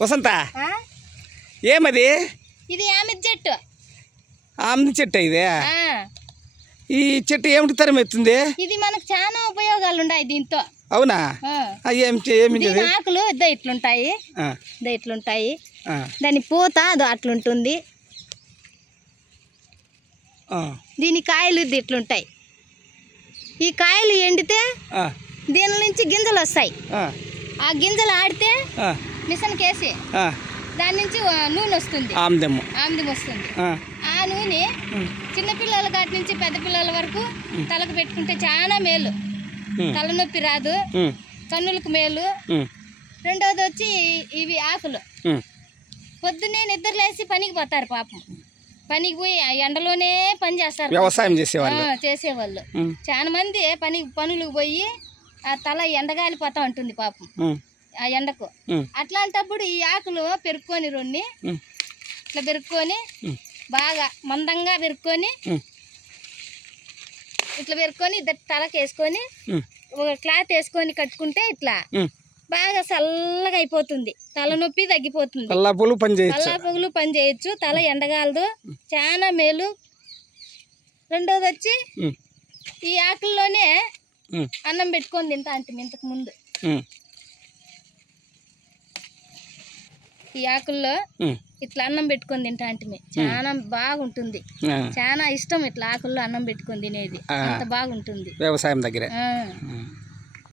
వసంత? ఏమది? ఇది ఆమె చెట్టు. ఆమె చెట్టు ఇదే. ఈ చెట్టు ఏమిటి తరం ఎత్తుంది? ఇది మనకు చాలా ఉపయోగాలు ఉన్నాయి దీంతో. అవునా? ఏమి ఇది? ఆకులు ఇద్దో ఇట్లుంటాయి. ఇద్దో ఇట్లుంటాయి. దాని పూత అదో అట్లుంటుంది. దీని కాయలు ఇది ఇట్లుంటాయి. ఈ కాయలు ఎండితే దీని నుంచి గింజలు వస్తాయి. ఆ, గింజలు ఆడితే మిషన్ కేసి దాని నుంచి నూనె వస్తుంది. ఆమ్దెమ్ము ఆమ్దం వస్తుంది. ఆ, నూనె చిన్నపిల్లల కాటి నుంచి పెద్ద పిల్లల వరకు తలకు పెట్టుకుంటే చాలా మేలు. తలనొప్పి రాదు. కన్నులకు మేలు. ఉమ్, రెండవది వచ్చి ఇవి ఆకులు. పొద్దున్నే నిద్ర లేసి పనికి పోతారు పాపం. పనికి పోయి ఎండలోనే పని చేస్తారు. వ్యవసాయం చేసేవాళ్ళు. చేసేవాళ్ళు. చాలా మంది పని పనులకు పోయి ఆ తల ఎండగాలిపోతా ఉంటుంది పాపం. ఎండకు. ఉమ్, అట్లాంటప్పుడు ఈ ఆకులు పెరుక్కొని రెండు ఉమ్, ఇట్లా పెరుక్కొని బాగా మందంగా పెరుక్కొని ఇట్లా పెరుక్కొని ఇద్దరు తలకి వేసుకొని ఒక క్లాత్ వేసుకొని కట్టుకుంటే ఇట్లా. బాగా చల్లగా అయిపోతుంది. తలనొప్పి తగ్గిపోతుంది. పల్లా పూలు పని చేయొచ్చు. తల పొగులు పని చేయొచ్చు. తల ఎండగాలదు. చాలా మేలు. రెండోది వచ్చి ఈ ఆకుల్లోనే అన్నం పెట్టుకొని తింటా అంటే ఇంతకు ముందు. ఈ ఆకుల్లో ఇట్లా అన్నం పెట్టుకొని తింటా అంటే చాలా బాగుంటుంది. చాలా ఇష్టం ఇట్లా ఆకుల్లో అన్నం పెట్టుకొని తినేది. అంత బాగుంటుంది. వ్యవసాయం దగ్గరే.